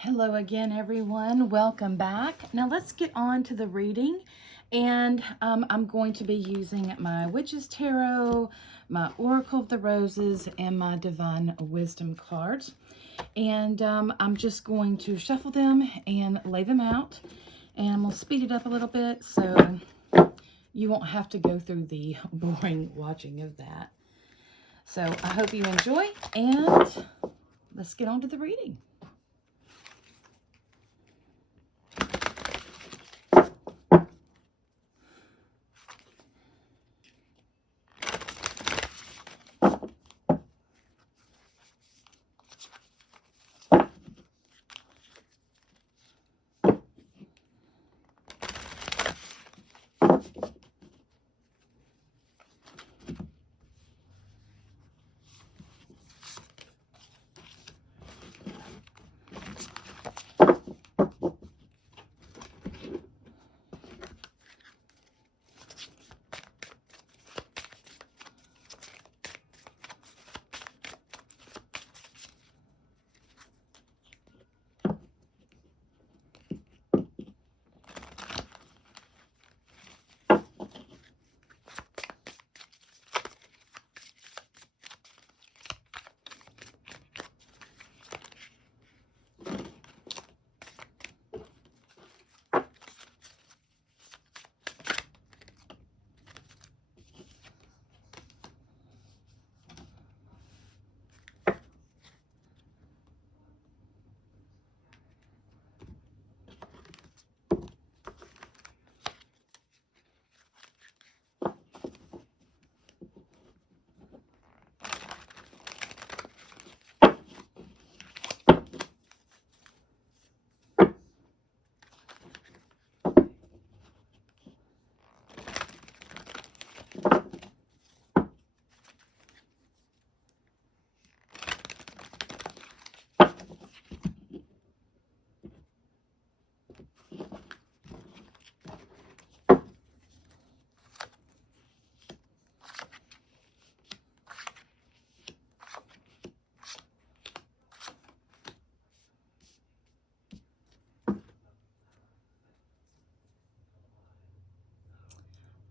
Hello again, everyone. Welcome back. Now let's get on to the reading. And I'm going to be using my Witch's Tarot, my Oracle of the Roses, and my Divine Wisdom cards. And I'm just going to shuffle them and lay them out. And I'm going to speed it up a little bit so you won't have to go through the boring watching of that. So I hope you enjoy, and let's get on to the reading.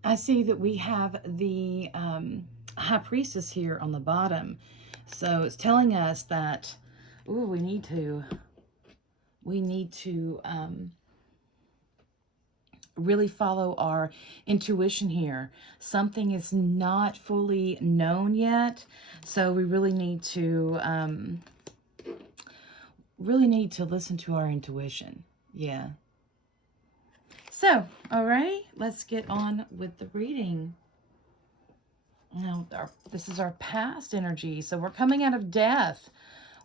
I see that we have the High Priestess here on the bottom. So it's telling us that, ooh, we need to really follow our intuition here. Something is not fully known yet, so we really need to listen to our intuition. Yeah. So, alrighty, let's get on with the reading. Now, this is our past energy, so we're coming out of death.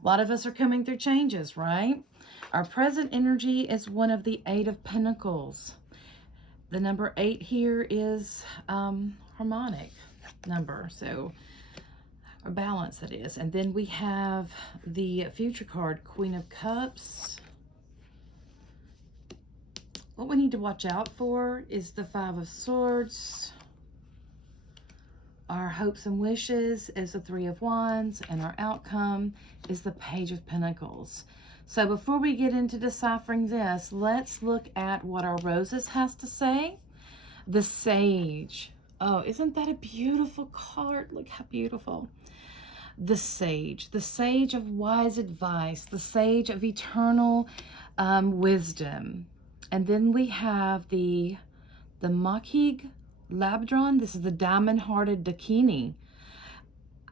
A lot of us are coming through changes, right? Our present energy is one of the 8 of Pentacles. The number 8 here is harmonic number, so a balance, that is. And then we have the future card, Queen of Cups. What we need to watch out for is the 5 of Swords. Our hopes and wishes is the 3 of Wands, and our outcome is the Page of Pentacles. So before we get into deciphering this, let's look at what our Roses has to say. The Sage. Oh, isn't that a beautiful card? Look how beautiful. The Sage of wise advice, the Sage of eternal wisdom. And then we have the Makig Labdron. This is the diamond-hearted Dakini.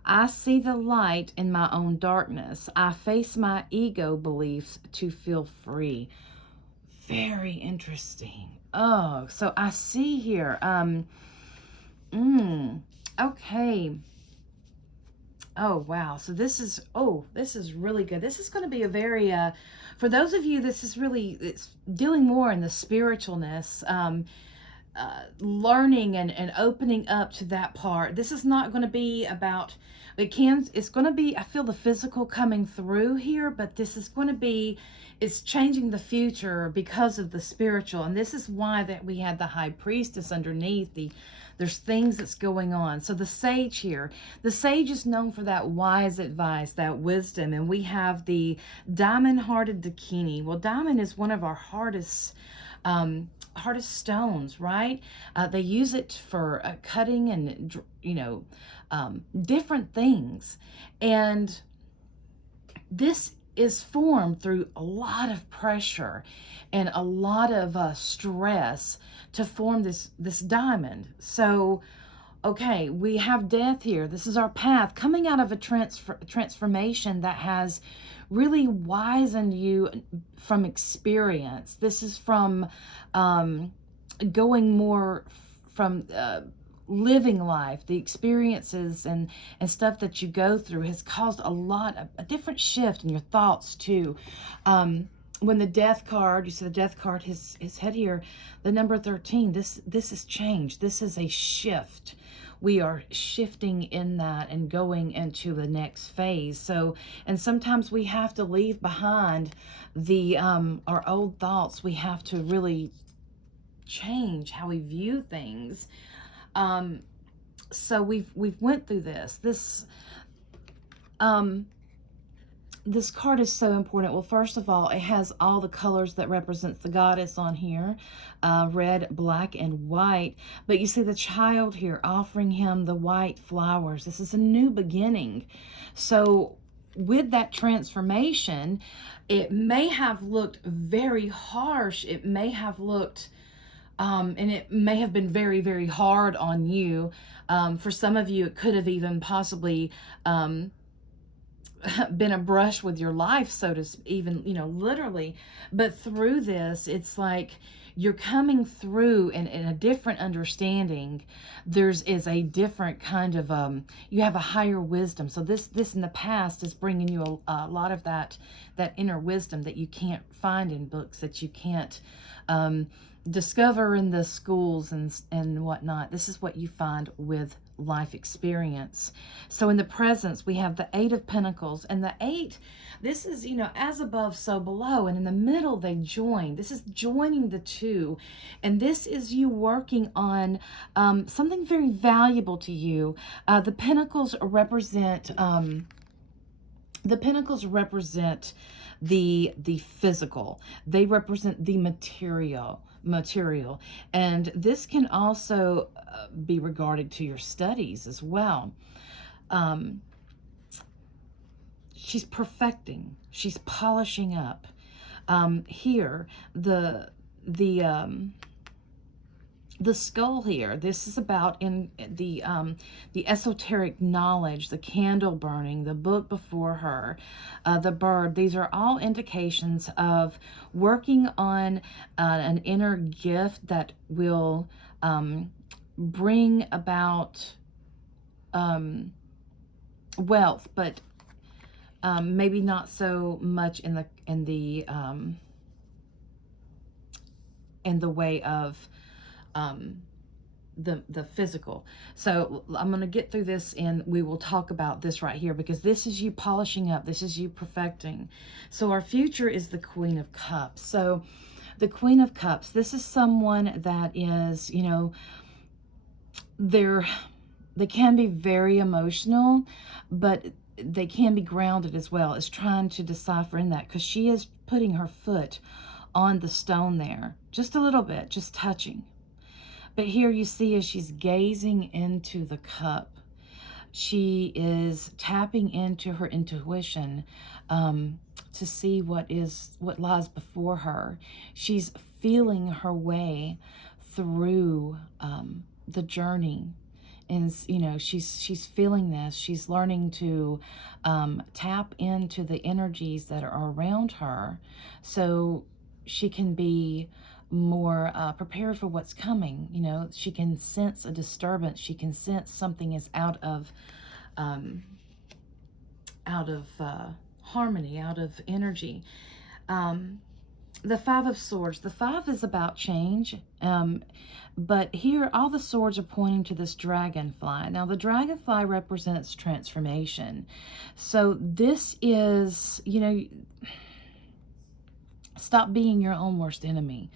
I see the light in my own darkness. I face my ego beliefs to feel free. Very interesting. Oh, so I see here. Okay. Oh, wow. So this is really good. This is going to be a very, for those of you, this is really, it's dealing more in the spiritualness. learning and opening up to that part. This is not going to be about, it's going to be, I feel the physical coming through here, but this is going to be, it's changing the future because of the spiritual. And this is why that we had the high priestess underneath. There's things that's going on. So the sage here, the sage is known for that wise advice, that wisdom. And we have the diamond-hearted Dakini. Well, diamond is one of our hardest stones, right? They use it for cutting and, different things. And this is formed through a lot of pressure and a lot of stress to form this diamond. So, okay, we have death here. This is our path coming out of a transformation that has really wizened you from experience. This is from going more from living life. The experiences and stuff that you go through has caused a different shift in your thoughts too. When the death card, you see the death card, his head here, the number 13, this is change. This is a shift. We are shifting in that and going into the next phase. So, and sometimes we have to leave behind our old thoughts. We have to really change how we view things. So we've went through this. This card is so important. Well, first of all, it has all the colors that represents the goddess on here, red, black, and white. But you see the child here offering him the white flowers. This is a new beginning. So with that transformation, it may have looked very harsh. It may have looked and it may have been very, very hard on you. For some of you, it could have even possibly been a brush with your life, so to even, literally. But through this, it's like you're coming through in a different understanding. Is a different kind of, you have a higher wisdom. So this in the past is bringing you a lot of that inner wisdom that you can't find in books, that you can't discover in the schools and whatnot. This is what you find with life experience. So in the presence, we have the 8 of Pentacles, and the 8, this is, as above, so below, and in the middle they join. This is joining the two, and this is you working on something very valuable to you. The Pentacles represent the physical. They represent the material, and this can also be regarded to your studies as well. She's perfecting, she's polishing up. Here, the skull here, this is about in the esoteric knowledge, the candle burning, the book before her, the bird. These are all indications of working on an inner gift that will bring about wealth, but maybe not so much in the way of the physical. So I'm going to get through this and we will talk about this right here, because this is you polishing up, this is you perfecting. So our future is the Queen of Cups. So the Queen of Cups, this is someone that is, they can be very emotional, but they can be grounded as well. Is trying to decipher in that, because she is putting her foot on the stone there, just a little bit, just touching. But here you see as she's gazing into the cup, she is tapping into her intuition to see what lies before her. She's feeling her way through the journey. And, she's feeling this. She's learning to tap into the energies that are around her so she can be more prepared for what's coming. She can sense a disturbance. She can sense something is out of harmony, out of energy. the Five of Swords. The five is about change. But here, all the swords are pointing to this dragonfly. Now, the dragonfly represents transformation. So this is, stop being your own worst enemy.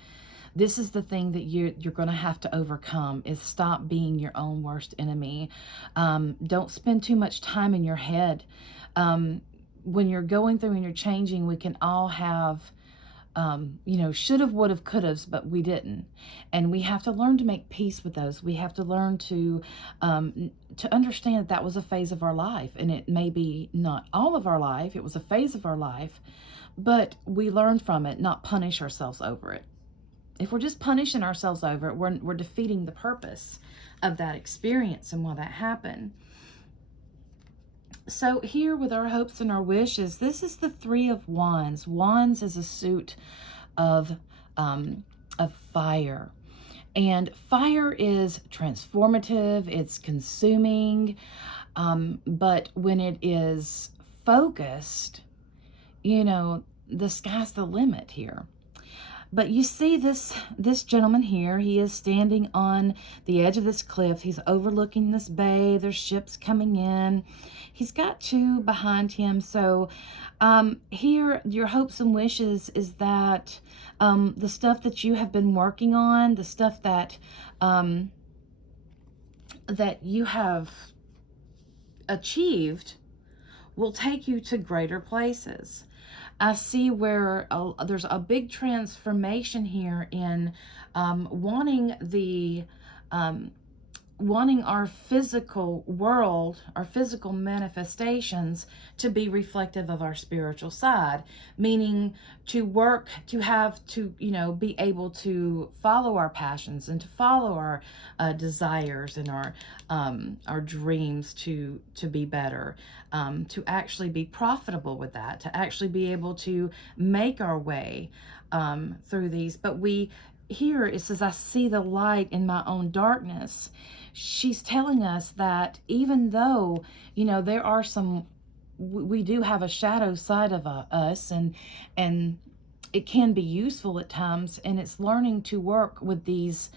This is the thing that you're going to have to overcome, is stop being your own worst enemy. Don't spend too much time in your head. When you're going through and you're changing, we can all have, should have, would have, could have, but we didn't. And we have to learn to make peace with those. We have to learn to understand that that was a phase of our life. And it may be not all of our life. It was a phase of our life. But we learned from it, not punish ourselves over it. If we're just punishing ourselves over it, we're defeating the purpose of that experience and why that happened. So here with our hopes and our wishes, this is the Three of Wands. Wands is a suit of fire. And fire is transformative, it's consuming, but when it is focused, the sky's the limit here. But you see this gentleman here, he is standing on the edge of this cliff. He's overlooking this bay. There's ships coming in. He's got two behind him. So here, your hopes and wishes is that the stuff that you have been working on, the stuff that that you have achieved, will take you to greater places. I see where there's a big transformation here in wanting our physical world, our physical manifestations to be reflective of our spiritual side, meaning to work, to have to, be able to follow our passions and to follow our desires and our dreams to be better, to actually be profitable with that, to actually be able to make our way through these. But here it says, I see the light in my own darkness. She's telling us that even though, there are we do have a shadow side of us, and it can be useful at times, and it's learning to work with these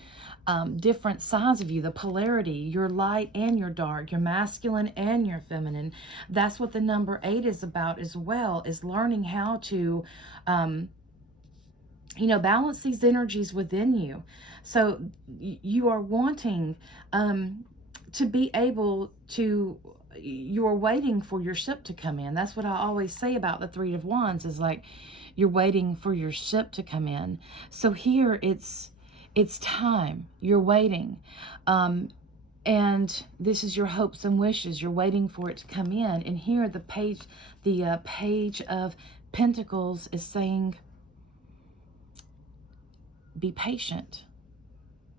different sides of you, the polarity, your light and your dark, your masculine and your feminine. That's what the number 8 is about as well, is learning how to balance these energies within you. So you are wanting to be able to, you are waiting for your ship to come in. That's what I always say about the Three of Wands, is like, you're waiting for your ship to come in. So here it's time. You're waiting. And this is your hopes and wishes. You're waiting for it to come in. And here the page of Pentacles is saying, be patient.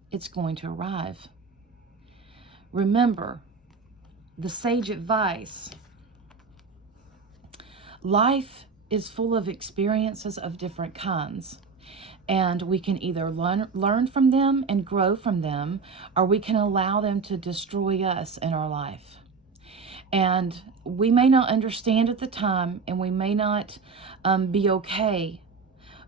It's going to arrive. Remember, the sage advice. Life is full of experiences of different kinds. And we can either learn from them and grow from them, or we can allow them to destroy us in our life. And we may not understand at the time, and we may not be okay,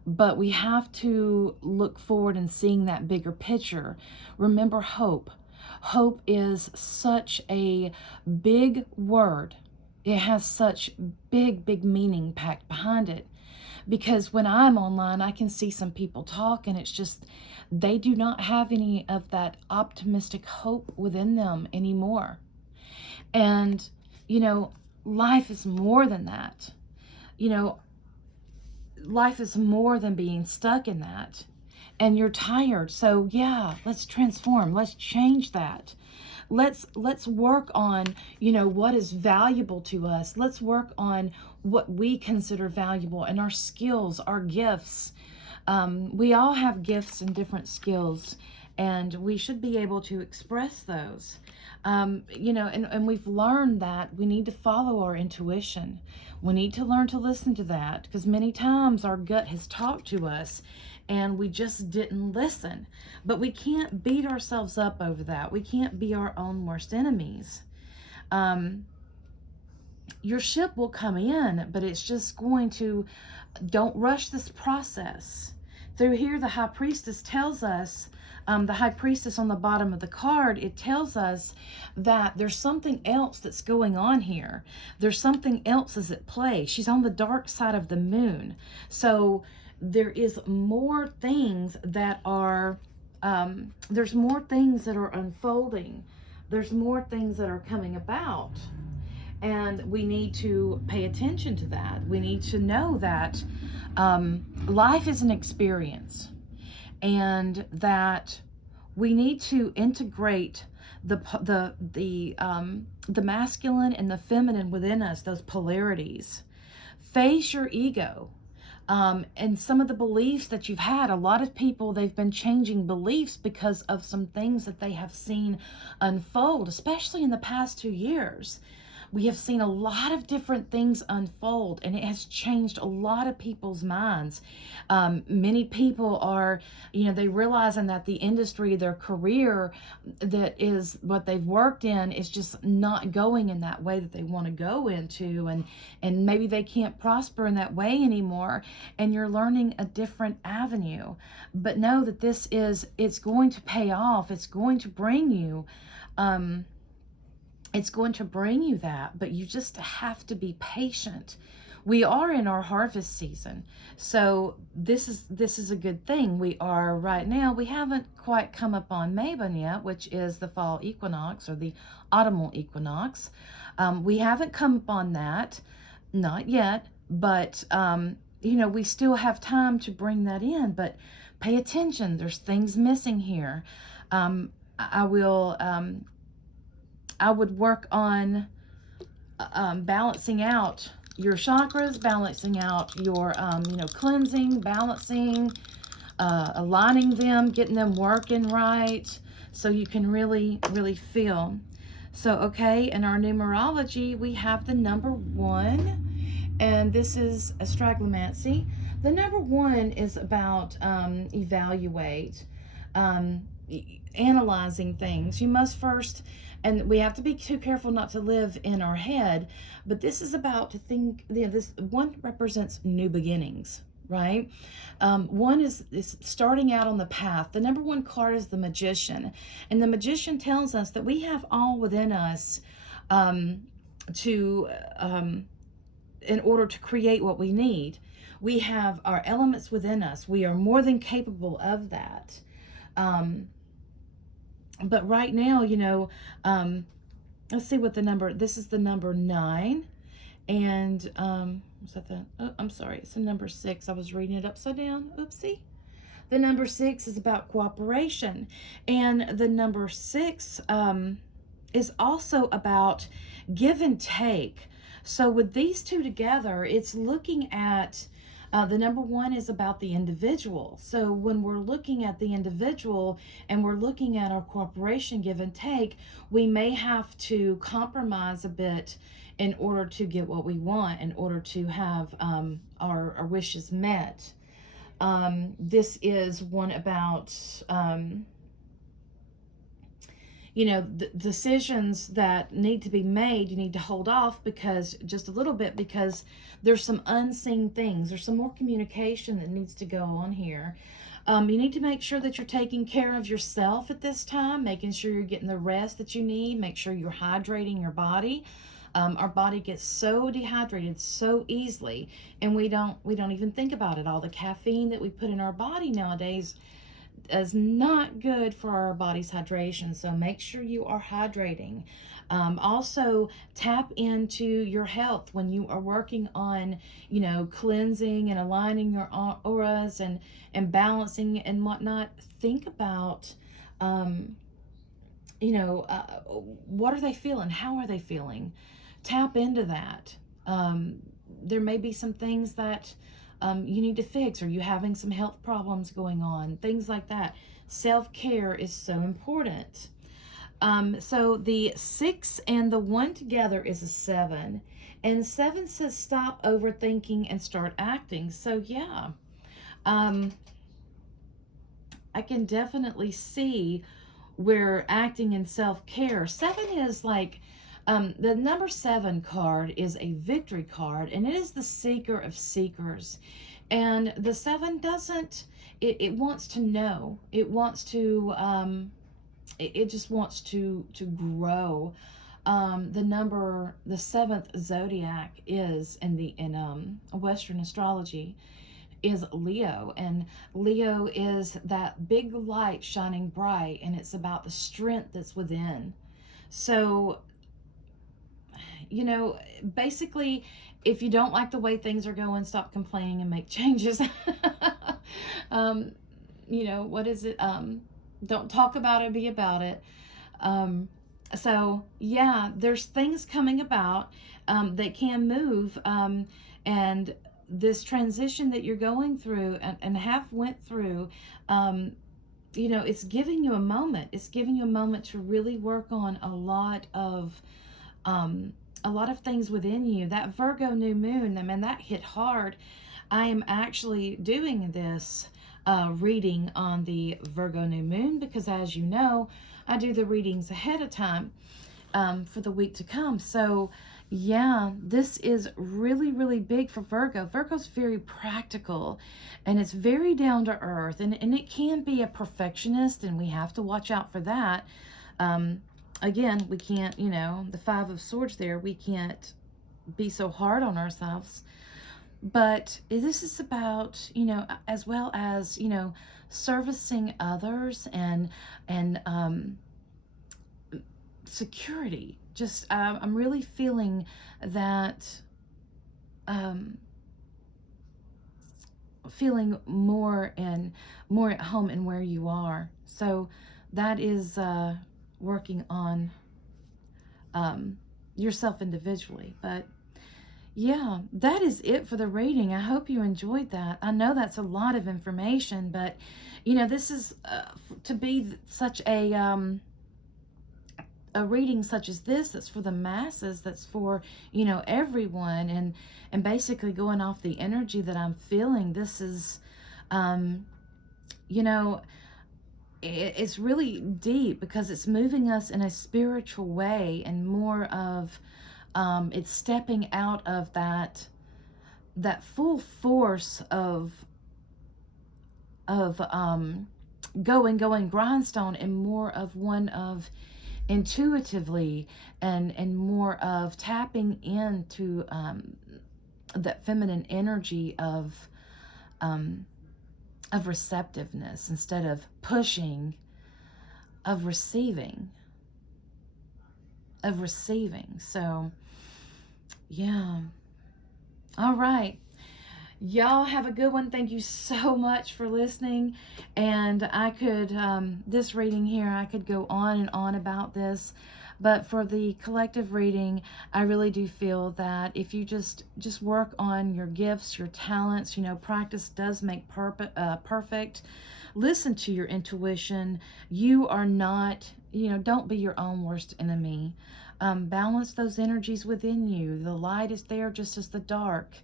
but we have to look forward and seeing that bigger picture. Remember hope. Hope is such a big word. It has such big meaning packed behind it. Because when I'm online, I can see some people talk, and it's just, they do not have any of that optimistic hope within them anymore. And, life is more than that. Life is more than being stuck in that. And you're tired. So yeah, let's transform. Let's change that. Let's work on, what is valuable to us. Let's work on what we consider valuable, and our skills, our gifts. We all have gifts and different skills, and we should be able to express those. And we've learned that we need to follow our intuition. We need to learn to listen to that, because many times our gut has talked to us and we just didn't listen. But we can't beat ourselves up over that. We can't be our own worst enemies. your ship will come in, but it's just going to, don't rush this process. Through here, the High Priestess tells us, the High Priestess on the bottom of the card, it tells us that there's something else that's going on here. There's something else is at play. She's on the dark side of the moon. So there is more things that are, there's more things that are unfolding. There's more things that are coming about. And we need to pay attention to that. We need to know that life is an experience, and that we need to integrate the masculine and the feminine within us, those polarities. Face your ego. And some of the beliefs that you've had, a lot of people, they've been changing beliefs because of some things that they have seen unfold, especially in the past 2 years. We have seen a lot of different things unfold, and it has changed a lot of people's minds. Many people are, they realizing that the industry, their career, that is what they've worked in, is just not going in that way that they want to go into, and maybe they can't prosper in that way anymore, and you're learning a different avenue. But know that it's going to pay off. It's going to bring you, that, but you just have to be patient. We are in our harvest season, so this is a good thing. We are right now, we haven't quite come up on Mabon yet, which is the fall equinox or the autumnal equinox. We haven't come up on that, not yet, but we still have time to bring that in. But pay attention, there's things missing here. I would work on balancing out your chakras, balancing out your, cleansing, balancing, aligning them, getting them working right, so you can really, really feel. So, okay, in our numerology, we have the number 1, and this is astraglomancy. The number 1 is about evaluate, analyzing things. You must first, and we have to be too careful not to live in our head, but this is about to think, this 1 represents new beginnings, right? 1 is starting out on the path. The number 1 card is the Magician, and the Magician tells us that we have all within us in order to create what we need. We have our elements within us. We are more than capable of that. But right now, let's see what the number, this is the number 9. And, was that the, oh, I'm sorry, it's the number 6. I was reading it upside down. Oopsie. The number 6 is about cooperation. And the number 6 is also about give and take. So with these two together, it's looking at, the number 1 is about the individual. So when we're looking at the individual and we're looking at our cooperation, give and take, we may have to compromise a bit in order to get what we want, in order to have our wishes met. This is one about, the decisions that need to be made. You need to hold off just a little bit, because there's some unseen things. There's some more communication that needs to go on here. You need to make sure that you're taking care of yourself at this time, making sure you're getting the rest that you need. Make sure you're hydrating your body. Our body gets so dehydrated so easily, and we don't even think about it. All the caffeine that we put in our body nowadays is not good for our body's hydration, so make sure you are hydrating. Also, tap into your health when you are working on, cleansing and aligning your auras and balancing and whatnot. Think about, what are they feeling? How are they feeling? Tap into that. There may be some things that you need to fix, or you having some health problems going on, things like that. Self-care is so important. So the 6 and the 1 together is a 7, and 7 says stop overthinking and start acting. So yeah, I can definitely see where acting in self-care. 7 is like The number 7 card is a victory card, and it is the seeker of seekers. And the 7 doesn't, it wants to know. It wants to, it just wants to grow. The 7th zodiac is in Western astrology is Leo, and Leo is that big light shining bright, and it's about the strength that's within. So, basically, if you don't like the way things are going, stop complaining and make changes. um, what is it? Don't talk about it, be about it. So yeah, there's things coming about that can move, and this transition that you're going through and have went through, it's giving you a moment. It's giving you a moment to really work on a lot of things within you. That Virgo new moon, I mean, that hit hard. I am actually doing this reading on the Virgo new moon because, as you know, I do the readings ahead of time for the week to come. So, yeah, this is really, really big for Virgo. Virgo's very practical, and it's very down to earth, and it can be a perfectionist, and we have to watch out for that. Again, we can't, the 5 of Swords there, we can't be so hard on ourselves. But this is about, as well as, servicing others and security. Just, I'm really feeling that, feeling more at home in where you are. So that is working on yourself individually. But yeah, that is it for the reading. I hope you enjoyed that. I know that's a lot of information, but this is to be such a reading such as this, that's for the masses, that's for everyone, and basically going off the energy that I'm feeling. This is it's really deep because it's moving us in a spiritual way, and more of it's stepping out of that full force of going grindstone, and more of one of intuitively and more of tapping into that feminine energy of receptiveness instead of pushing, of receiving. So yeah, all right, y'all have a good one. Thank you so much for listening. And I could this reading here, I could go on and on about this, but for the collective reading, I really do feel that if you just work on your gifts, your talents, practice does make perfect. Listen to your intuition. You are not, don't be your own worst enemy. Balance those energies within you. The light is there just as the dark.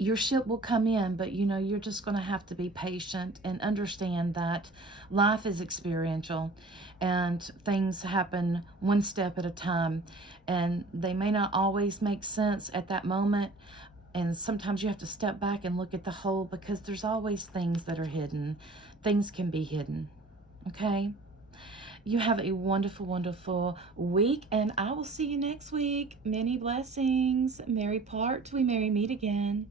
Your ship will come in, but you're just going to have to be patient and understand that life is experiential and things happen one step at a time, and they may not always make sense at that moment, and sometimes you have to step back and look at the whole, because there's always things that are hidden. Things can be hidden. Okay? You have a wonderful, wonderful week, and I will see you next week. Many blessings. Merry part, we merry meet again.